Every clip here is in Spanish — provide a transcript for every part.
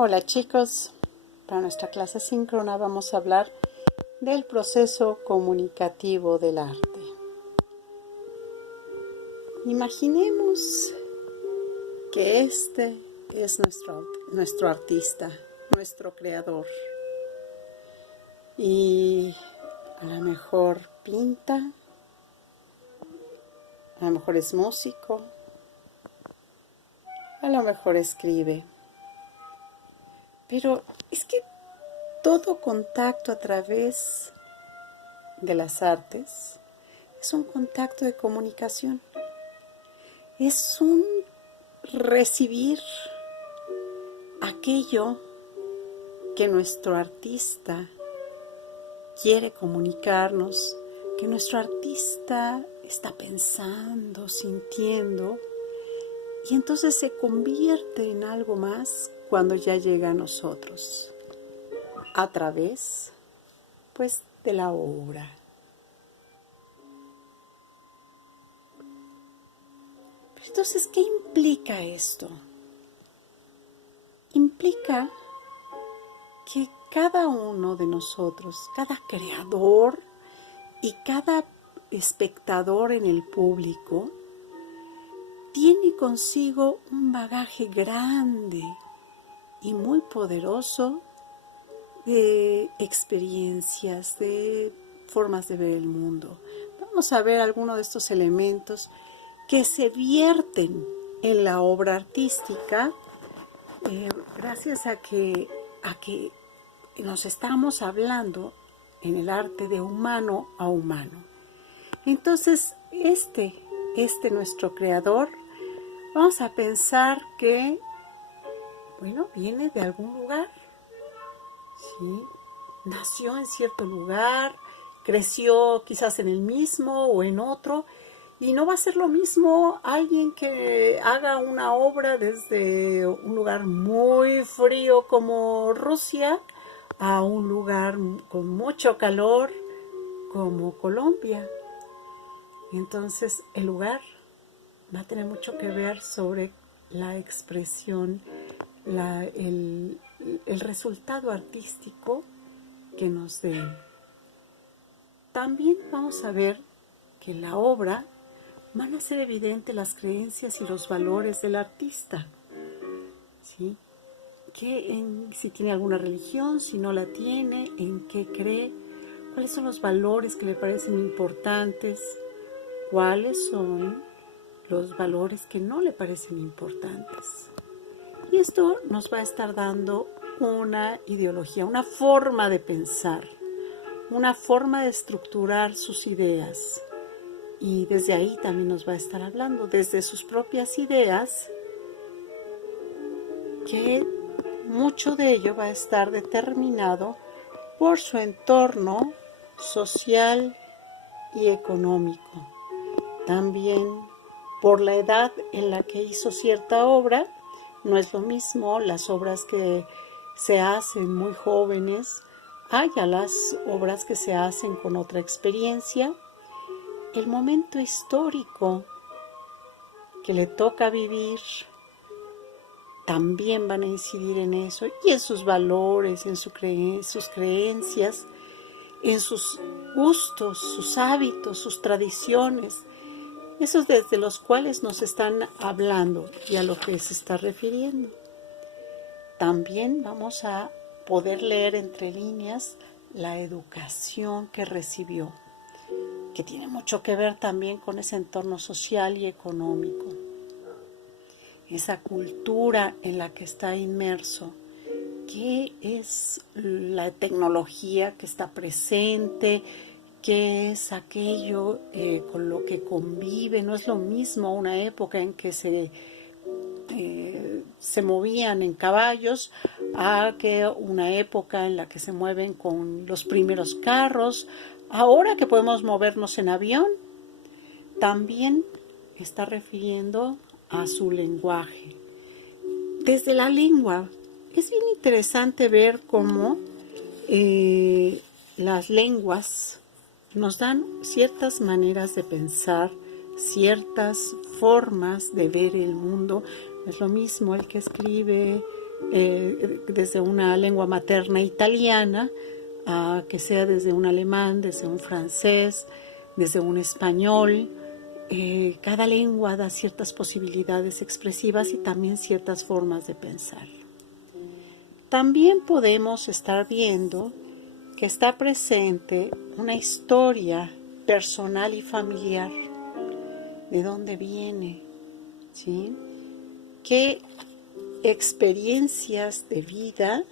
Hola chicos, para nuestra clase síncrona vamos a hablar del proceso comunicativo del arte. Imaginemos que este es nuestro artista, nuestro creador. Y a lo mejor pinta, a lo mejor es músico, a lo mejor escribe. Pero es que todo contacto a través de las artes es un contacto de comunicación. Es un recibir aquello que nuestro artista quiere comunicarnos, que nuestro artista está pensando, sintiendo, y entonces se convierte en algo más cuando ya llega a nosotros, a través, pues, de la obra. Pero entonces, ¿qué implica esto? Implica que cada uno de nosotros, cada creador y cada espectador en el público, tiene consigo un bagaje grande y muy poderoso de experiencias, de formas de ver el mundo. Vamos a ver algunos de estos elementos que se vierten en la obra artística gracias a que nos estamos hablando en el arte de humano a humano. Entonces, este nuestro creador, vamos a pensar que, viene de algún lugar, ¿sí? Nació en cierto lugar, creció quizás en el mismo o en otro, y no va a ser lo mismo alguien que haga una obra desde un lugar muy frío como Rusia a un lugar con mucho calor como Colombia. Entonces el lugar va a tener mucho que ver sobre la expresión, el resultado artístico que nos dé. También vamos a ver que en la obra van a ser evidentes las creencias y los valores del artista, ¿sí? Si tiene alguna religión, si no la tiene, en qué cree, cuáles son los valores que le parecen importantes, cuáles son los valores que no le parecen importantes. Y esto nos va a estar dando una ideología, una forma de pensar, una forma de estructurar sus ideas. Y desde ahí también nos va a estar hablando, desde sus propias ideas, que mucho de ello va a estar determinado por su entorno social y económico. También por la edad en la que hizo cierta obra. No es lo mismo las obras que se hacen muy jóvenes a las obras que se hacen con otra experiencia. El momento histórico que le toca vivir también van a incidir en eso y en sus valores, en sus creencias, en sus gustos, sus hábitos, sus tradiciones, esos desde los cuales nos están hablando y a lo que se está refiriendo. También vamos a poder leer entre líneas la educación que recibió, que tiene mucho que ver también con ese entorno social y económico, esa cultura en la que está inmerso, qué es la tecnología que está presente, qué es aquello con lo que convive. No es lo mismo una época en que se movían en caballos a que una época en la que se mueven con los primeros carros. Ahora que podemos movernos en avión, también está refiriendo a su lenguaje. Desde la lengua, es bien interesante ver cómo las lenguas nos dan ciertas maneras de pensar, ciertas formas de ver el mundo. No es lo mismo el que escribe desde una lengua materna italiana, a que sea desde un alemán, desde un francés, desde un español. Cada lengua da ciertas posibilidades expresivas y también ciertas formas de pensar. También podemos estar viendo que está presente una historia personal y familiar. ¿De dónde viene? ¿Sí? ¿Qué experiencias de vida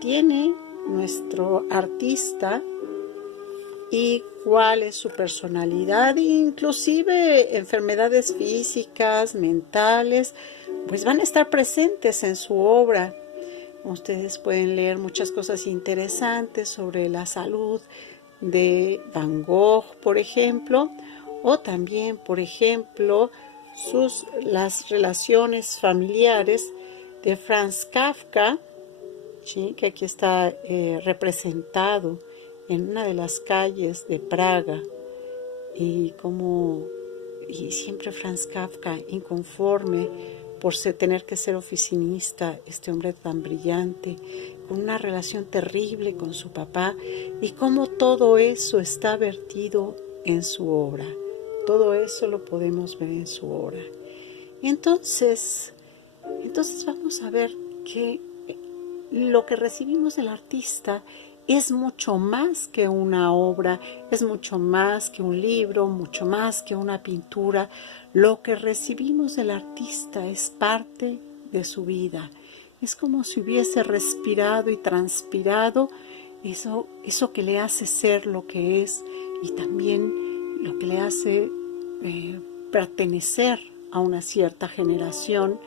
tiene nuestro artista y cuál es su personalidad? Inclusive enfermedades físicas, mentales, pues van a estar presentes en su obra. Ustedes pueden leer muchas cosas interesantes sobre la salud de Van Gogh, por ejemplo, o también, por ejemplo, las relaciones familiares de Franz Kafka, ¿sí? Que aquí está representado en una de las calles de Praga, y siempre Franz Kafka, inconforme por tener que ser oficinista, este hombre tan brillante, con una relación terrible con su papá, y cómo todo eso está vertido en su obra. Todo eso lo podemos ver en su obra. Entonces vamos a ver que lo que recibimos del artista es mucho más que una obra, es mucho más que un libro, mucho más que una pintura. Lo que recibimos del artista es parte de su vida. Es como si hubiese respirado y transpirado eso que le hace ser lo que es, y también lo que le hace pertenecer a una cierta generación,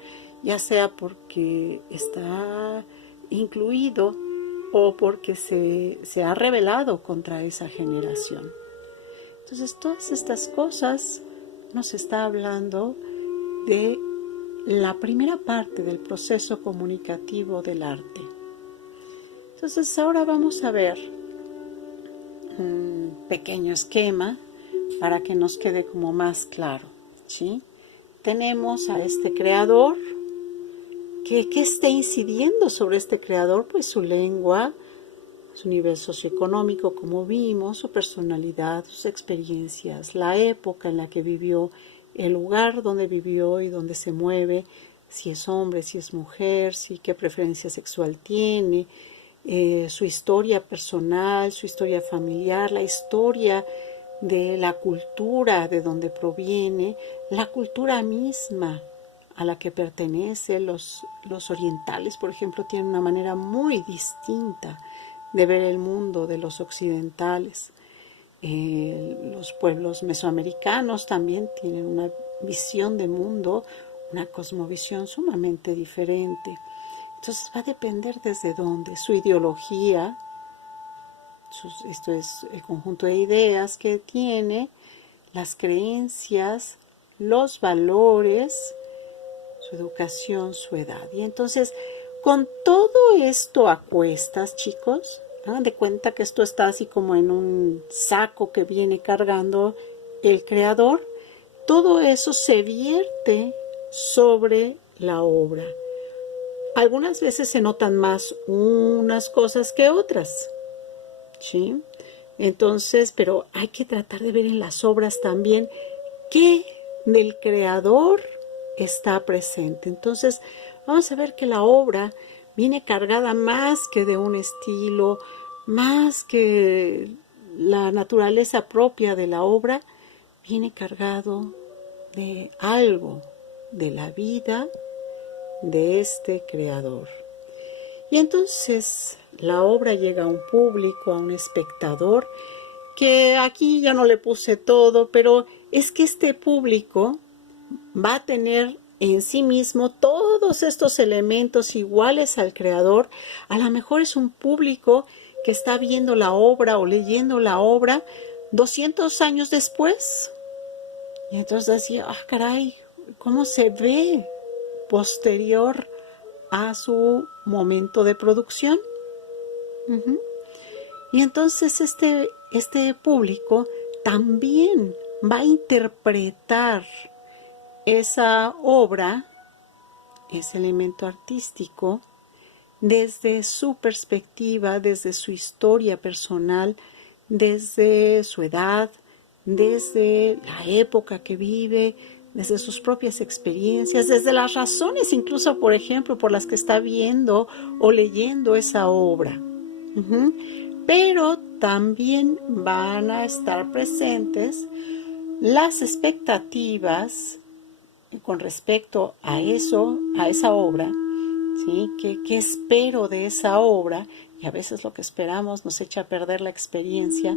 ya sea porque está incluido o porque se ha rebelado contra esa generación. Entonces, todas estas cosas nos está hablando de la primera parte del proceso comunicativo del arte. Entonces, ahora vamos a ver un pequeño esquema para que nos quede como más claro, ¿sí? Tenemos a este creador. ¿Qué está incidiendo sobre este creador? Pues su lengua, su nivel socioeconómico, como vimos, su personalidad, sus experiencias, la época en la que vivió, el lugar donde vivió y donde se mueve, si es hombre, si es mujer, qué preferencia sexual tiene, su historia personal, su historia familiar, la historia de la cultura de donde proviene, la cultura misma a la que pertenece. Los orientales, por ejemplo, tienen una manera muy distinta de ver el mundo de los occidentales. Los pueblos mesoamericanos también tienen una visión de mundo, una cosmovisión sumamente diferente. Entonces va a depender desde dónde, su ideología, esto es el conjunto de ideas que tiene, las creencias, los valores, su educación, su edad. Y entonces, con todo esto a cuestas, chicos, hagan de cuenta que esto está así como en un saco que viene cargando el creador. Todo eso se vierte sobre la obra. Algunas veces se notan más unas cosas que otras, ¿sí? Entonces, pero hay que tratar de ver en las obras también qué del creador está presente. Entonces, vamos a ver que la obra viene cargada más que de un estilo, más que la naturaleza propia de la obra, viene cargado de algo, de la vida de este creador. Y entonces la obra llega a un público, a un espectador, que aquí ya no le puse todo, pero es que este público va a tener en sí mismo todos estos elementos iguales al creador. A lo mejor es un público que está viendo la obra o leyendo la obra 200 años después. Y entonces decía, caray, ¿cómo se ve posterior a su momento de producción? Y entonces este público también va a interpretar esa obra ese elemento artístico desde su perspectiva, desde su historia personal, desde su edad, desde la época que vive, desde sus propias experiencias, desde las razones incluso, por ejemplo, por las que está viendo o leyendo esa obra. Pero también van a estar presentes las expectativas con respecto a eso, a esa obra, ¿sí? ¿Qué espero de esa obra? Y a veces lo que esperamos nos echa a perder la experiencia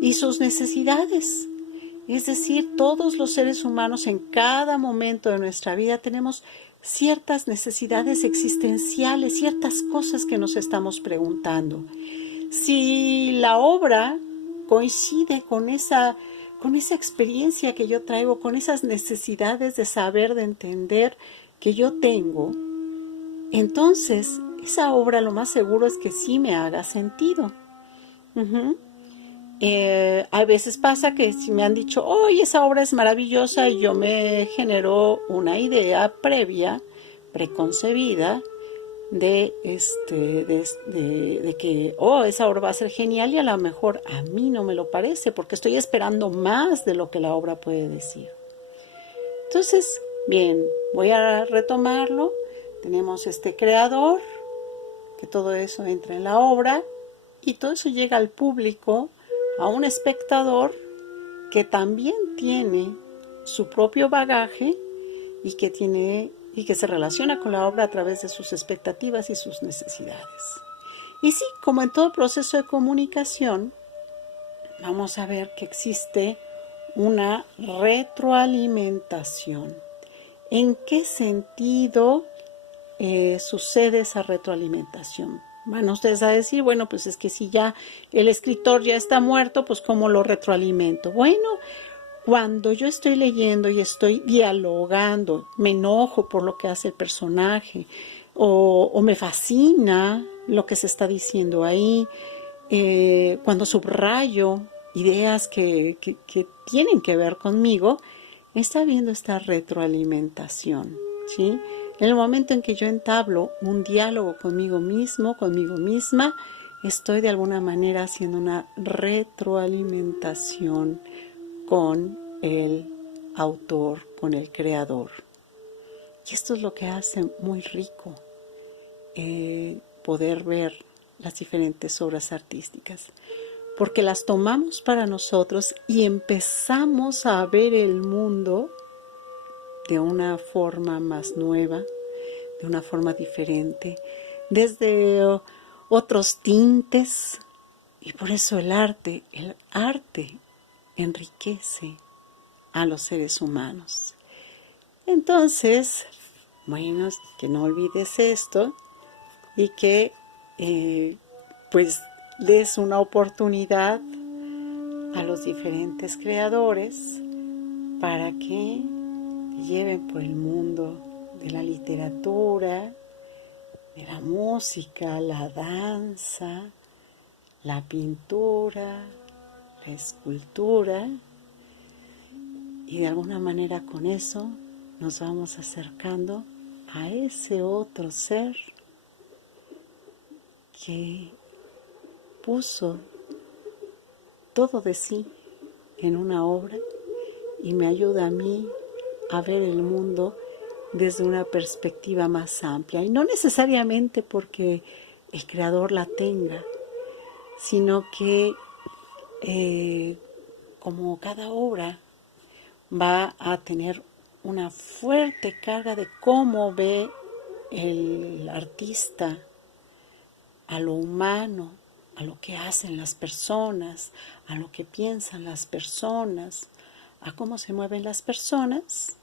y sus necesidades. Es decir, todos los seres humanos en cada momento de nuestra vida tenemos ciertas necesidades existenciales, ciertas cosas que nos estamos preguntando. Si la obra coincide con esa experiencia que yo traigo, con esas necesidades de saber, de entender que yo tengo, entonces esa obra lo más seguro es que sí me haga sentido. A veces pasa que si me han dicho, oye, esa obra es maravillosa, y yo me genero una idea previa, preconcebida, de que, esa obra va a ser genial, y a lo mejor a mí no me lo parece, porque estoy esperando más de lo que la obra puede decir. Entonces, bien, voy a retomarlo. Tenemos este creador, que todo eso entra en la obra, y todo eso llega al público, a un espectador que también tiene su propio bagaje y que se relaciona con la obra a través de sus expectativas y sus necesidades. Y sí, como en todo proceso de comunicación, vamos a ver que existe una retroalimentación. ¿En qué sentido sucede esa retroalimentación? Van ustedes a decir, bueno, pues es que si ya el escritor ya está muerto, pues ¿cómo lo retroalimento? Bueno, cuando yo estoy leyendo y estoy dialogando, me enojo por lo que hace el personaje, o me fascina lo que se está diciendo ahí, cuando subrayo ideas que tienen que ver conmigo, está habiendo esta retroalimentación, ¿sí? En el momento en que yo entablo un diálogo conmigo mismo, conmigo misma, estoy de alguna manera haciendo una retroalimentación con el autor, con el creador. Y esto es lo que hace muy rico poder ver las diferentes obras artísticas, porque las tomamos para nosotros y empezamos a ver el mundo de una forma más nueva, de una forma diferente, desde otros tintes. Y por eso el arte enriquece a los seres humanos. Entonces, bueno, que no olvides esto y que pues des una oportunidad a los diferentes creadores para que te lleven por el mundo de la literatura, de la música, la danza, la pintura, la escultura, y de alguna manera con eso nos vamos acercando a ese otro ser que puso todo de sí en una obra y me ayuda a mí a ver el mundo desde una perspectiva más amplia. Y no necesariamente porque el creador la tenga, sino que como cada obra va a tener una fuerte carga de cómo ve el artista a lo humano, a lo que hacen las personas, a lo que piensan las personas, a cómo se mueven las personas.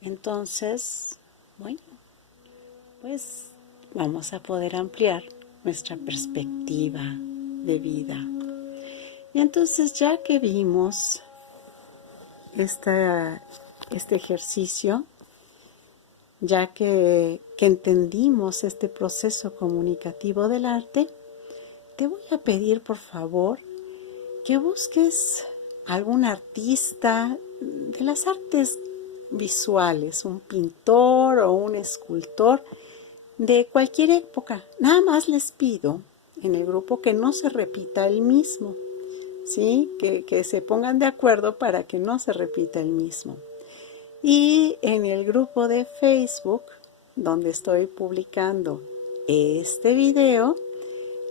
Entonces, bueno, pues vamos a poder ampliar nuestra perspectiva de vida. Y entonces, ya que vimos este ejercicio, ya que entendimos este proceso comunicativo del arte, te voy a pedir, por favor, que busques algún artista de las artes visuales, un pintor o un escultor de cualquier época. Nada más les pido en el grupo que no se repita el mismo, ¿sí? Que se pongan de acuerdo para que no se repita el mismo. Y en el grupo de Facebook, donde estoy publicando este video,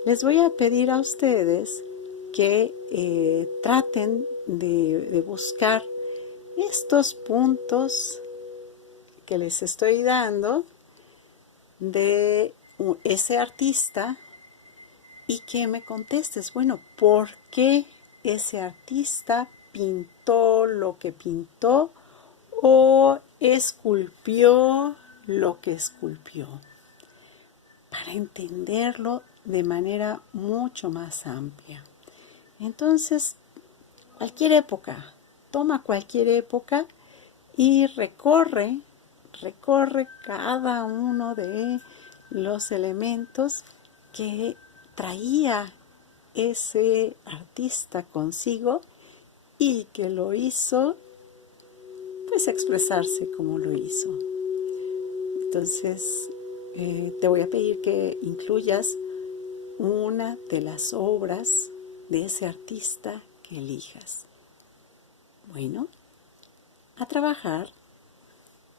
les voy a pedir a ustedes que traten de buscar estos puntos que les estoy dando de ese artista y que me contestes, bueno, ¿por qué ese artista pintó lo que pintó o esculpió lo que esculpió? Para entenderlo de manera mucho más amplia. Entonces, cualquier época, toma cualquier época y recorre cada uno de los elementos que traía ese artista consigo y que lo hizo, pues, expresarse como lo hizo. Entonces, te voy a pedir que incluyas una de las obras de ese artista que elijas. Bueno, a trabajar.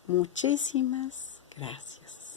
Muchísimas gracias.